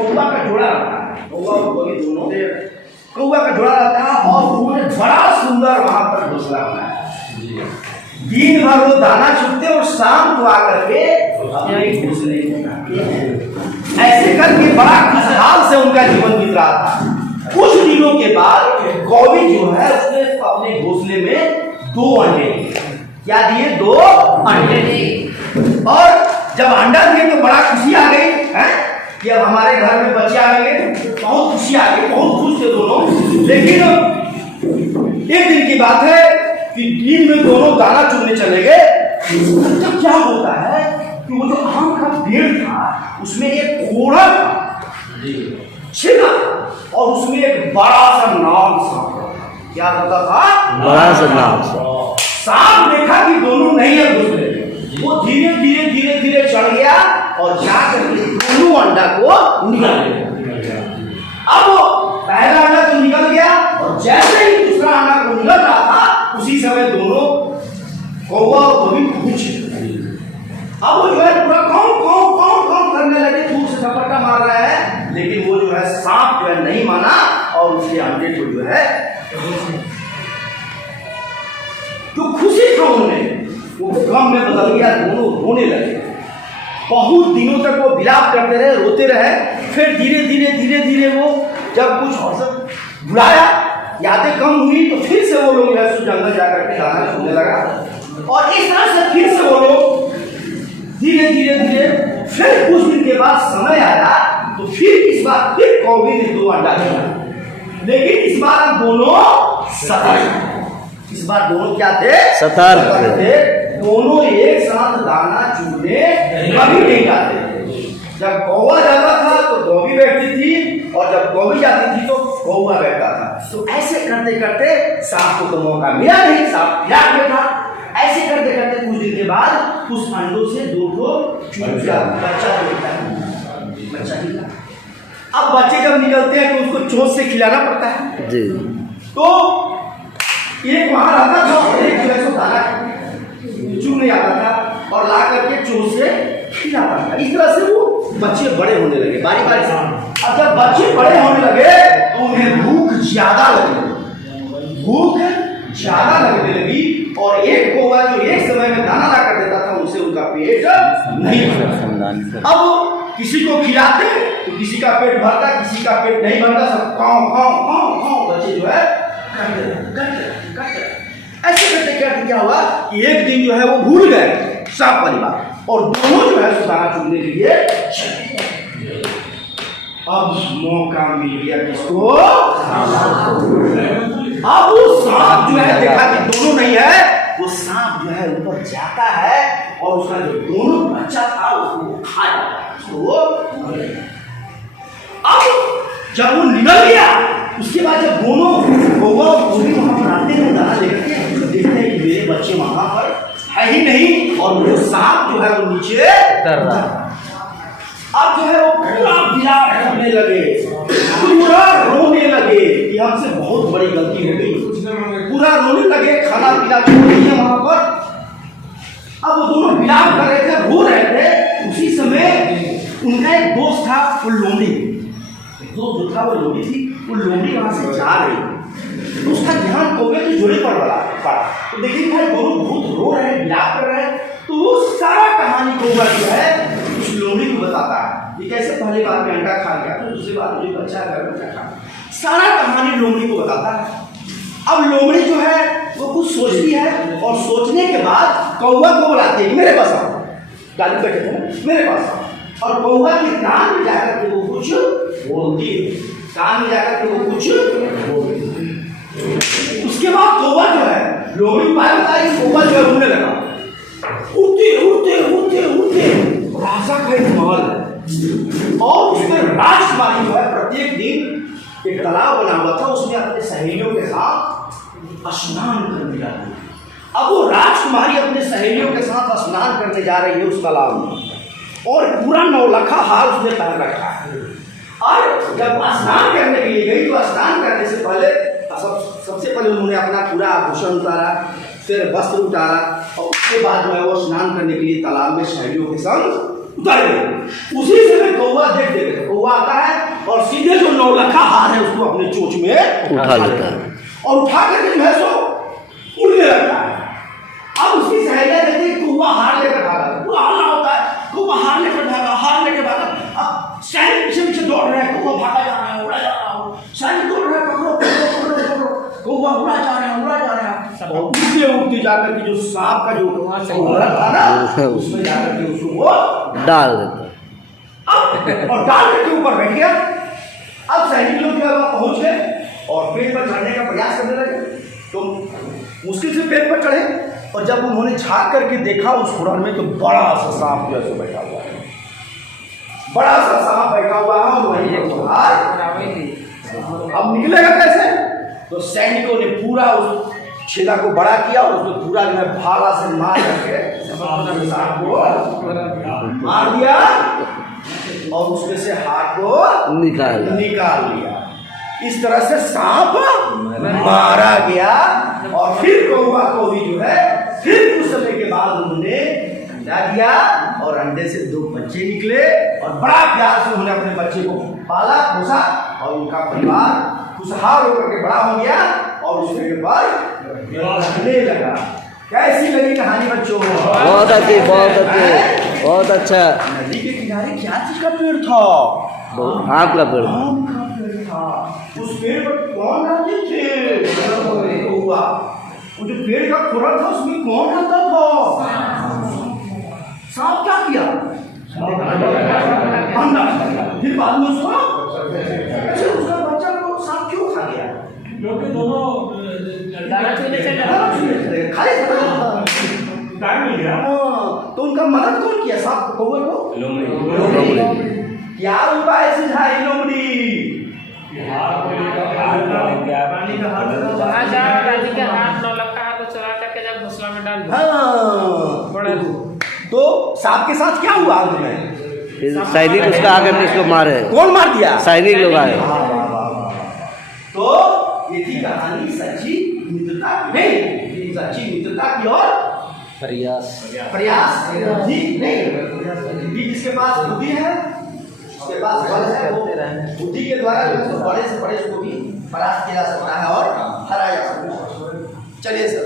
कौवा का जोड़ा रहता है, कौवा और कौवी दोनों कौवा का जोड़ा रहता है और उन्होंने बड़ा सुंदर वहां पर घोंसला बनाया। दिन भर वो दाना चुगते और शाम को आकर के अपने घोंसले में आते हैं। ऐसे करके बड़ा खुशहाल से उनका जीवन बीत रहा था। कुछ दिनों के बाद कौवी जो है उसने अपने घोंसले में 2 अंडे दिए। क्या दिए? 2 अंडे दिए। और जब अंडा दिए तो बड़ा खुशी आ गई है कि अब हमारे घर में बच्चे आ गए। बहुत खुशी आ गई, बहुत खुश थे दोनों। लेकिन एक दिन की बात है कि दिन में दोनों दाना चुगने चले गए। तब क्या होता है कि वो जो आम का पेड़ था उसमें एक घोड़ा था, छिपा, और उसमें एक बड़ा सा नाग सांप था। क्या होता था? बड़ा सा नाग सांप देखा कि दोनों नहीं है घुसले, वो धीरे धीरे धीरे धीरे चढ़ गया और जाकर के दोनों अंडा को निकाल लिया। अब पहला अंडा तो निकल गया और जैसे ही दूसरा अंडा को निकल रहा था उसी समय दोनों कौवा और कौवी पूछ, अब वो जो है पूरा कौन करने लगे, धूप से झपट्टा मार रहा है। लेकिन वो जो है सांप जो है नहीं माना और उसके अंडे को जो है जो खुशी था उन्हें वो गम में बदल गया। दोनों रोने लगे। बहुत दिनों तक वो विलाप करते रहे, रोते रहे। फिर धीरे धीरे धीरे धीरे वो जब कुछ और बुलाया, यादें कम हुई तो फिर से वो लोग जंगल जाकर के दाना चुगने लगा। और इस तरह से फिर से वो लोग धीरे धीरे धीरे फिर कुछ दिन के बाद समय आया तो फिर इस बार फिर कौवी ने 2 अंडा दिया। लेकिन इस बार हम दोनों सतर्क। इस बार दोनों क्या थे? सतर्क थे। दोनों एक साथ दाना चुगने कभी नहीं जाते थे। जब कौवा जाता था तो कौवी बैठती थी और जब कौवी जाती थी तो कौवा बैठता था। तो ऐसे करते करते सांप को तो मौका मिला नहीं, सांप फिराक में था। ऐसे करते करते कुछ दिन के बाद उस अंडों से 2 बच्चा निकला। अब बच्चे जब निकलते हैं तो उसको चोंच से खिलाना पड़ता है जी। तो एक वहां रहता था और एक जो है सो दाना चुगने आता था और ला करके चोंच से खिलाता था। इस तरह से वो बच्चे बड़े होने लगे बारी बारी से। अब जब बच्चे बड़े होने लगे तो उन्हें भूख ज्यादा लगने लगी और एक कौवा जो एक समय में दाना ला कर देता था उनसे उनका पेट नहीं भरता। अब किसी को खिलाते तो किसी का पेट भरता, किसी का पेट नहीं भरता। सब खाओ बच्चे जो है ऐसे करते करते क्या हुआ कि एक दिन जो है वो भूल गए सब परिवार और दोनों जो है दाना चुगने के लिए चले। अब मौका मिल गया किसको? अब वो सांप जो है देखा कि दोनों नहीं है, वो सांप जो है ऊपर जाता है और उसका जो दोनों बच्चा था उसको खा जाता है। अब जब वो निकल गया उसके बाद जब दोनों कौवा और कौवी वहां पर आते हैं दाना लेकर के तो देखते हैं कि मेरे बच्चे वहां पर है ही नहीं और वो सांप जो है वो नीचे उतर रहा है। अब जो है वो पूरा विलाप करने लगे, पूरा रोने लगे कि हमसे बहुत बड़ी गलती हो गई। पूरा रोने लगे, खाना पीना छोड़ दिया वहां पर। अब वो दोनों विलाप कर रहे थे, रो रहे थे। उसी समय उनका एक दोस्त था, वो लोमड़ी जो था वो लोमड़ी थी। वो लोमड़ी वहां से जा रही तो उसका ध्यान कौवे के जोड़े पर पड़ा। तो देखिए भाई दोनों बहुत रो रहे हैं, विलाप कर रहे हैं। तो वो सारा कहानी कौवा जो है उस लोमड़ी को बताता है कि कैसे पहले बार में अंडा खा गया, तो दूसरी बार मुझे बच्चा घर में खा। सारा कहानी लोमड़ी को बताता है। अब लोमड़ी जो है वो कुछ सोचती है और सोचने के बाद कौवा को बुलाती है, मेरे पास आओ। गाली बैठे थे ना, मेरे पास आओ। और कौवा के कान में जाकर के वो कुछ बोलती है, कान में जाकर के वो कुछ बोलती है। उसके बाद कौवा जो है लोमड़ी पाया बताया कि कौवा जो है उड़ने लगा। उड़ते राजा का एक महल है और उसमें राजकुमारी जो है प्रत्येक दिन एक तालाब बना हुआ था, उसमें अपने सहेलियों के साथ स्नान करने जाती है। अब वो राजकुमारी अपने सहेलियों के साथ स्नान करने जा रही है उस तालाब में और पूरा नौलखा हाल उसने पहन रखा है। और जब स्नान करने के लिए गई तो स्नान करने से पहले सबसे पहले उन्होंने अपना पूरा आभूषण उतारा, फिर वस्त्र उतारा और उसके बाद जो है वो स्नान करने के लिए तालाब में सहेलियों के संग उतर गए। उसी समय कौवा देख देखे, कौवा आता है नौलखा हार है उसको अपने चोंच में उठा लेता है। और उठा करके जो है सो उड़ने लगता है। अब उसकी सहेलियां कहती है कौवा हार लेकर भागा, पूरा हल्ला होता है, कौवा हार लेकर भागा, हार लेकर भागा। अब सैनिक पीछे पीछे दौड़ रहे हैं, कौवा भागा जा रहा है, उड़ा जा रहा है, सैनिक दौड़ रहे हैं, पकड़ो पकड़ो पकड़ो पकड़ो, कौवा उड़ा जा रहा है, उड़ा जा रहा है। और उड़ते उड़ते जाकर के जो सांप का जो कौवा था ना, उसमें जाकर के उसको वो डाल देता है। अब और डाल करके ऊपर बैठ गया। अब सैनिक लोग क्या पहुंच गए और पेड़ पर चढ़ने का प्रयास करने लगे, तो मुश्किल से पेड़ पर चढ़े। और जब उन्होंने झाँक करके देखा उस खुरान में, तो बड़ा सा सांप जैसे बैठा हुआ है, बड़ा सा सांप बैठा हुआ है। और वही अब निकलेगा कैसे? तो सैनिकों ने पूरा उस छेदा को बड़ा किया और उसको पूरा जो है भाला से मार करके सांप को मार दिया और उसमें से हाथ को निकाल लिया। इस तरह से सांप मारा गया। और फिर कौवा को भी जो है फिर कुछ समय के बाद उन्होंने अंडा दिया और अंडे से 2 बच्चे निकले और बड़ा प्यार से उन्होंने अपने बच्चे को पाला पोसा और उनका परिवार खुशहाल होकर के बड़ा हो गया और उसके बाद रहने लगा। कैसी लगी कहानी बच्चों? बहुत अच्छी, बहुत अच्छी, बहुत अच्छा। नदी के किनारे क्या चीज का पेड़ था? आम का पेड़। आम का पेड़ था। उस पेड़ पर कौन रहते थे? कौवा। वो जो पेड़ का खुरा था उसमें कौन रहता था? सांप क्या किया? अंडा। फिर बाद में उसका बच्चा को सांप क्यों खा गया? क्योंकि दोनों खाए तो उनका मदद कौन किया सांप कौवे को? क्या उपाय सुझाई लोमड़ी? तो सांप के साथ क्या हुआ? सैनिक उसका आगे में उसको मारे। कौन मार दिया? सैनिक लोग आए। तो ये थी कहानी सच्ची मित्रता की नहीं, सच्ची मित्रता की और प्रयास नहीं। जिसके पास बुद्धि है, उसके पास बल है, वो बुद्धि के द्वारा जो बड़े से बड़े को भी परास्त किया जा सकता है और हराया जा सकता है। चलिए सर।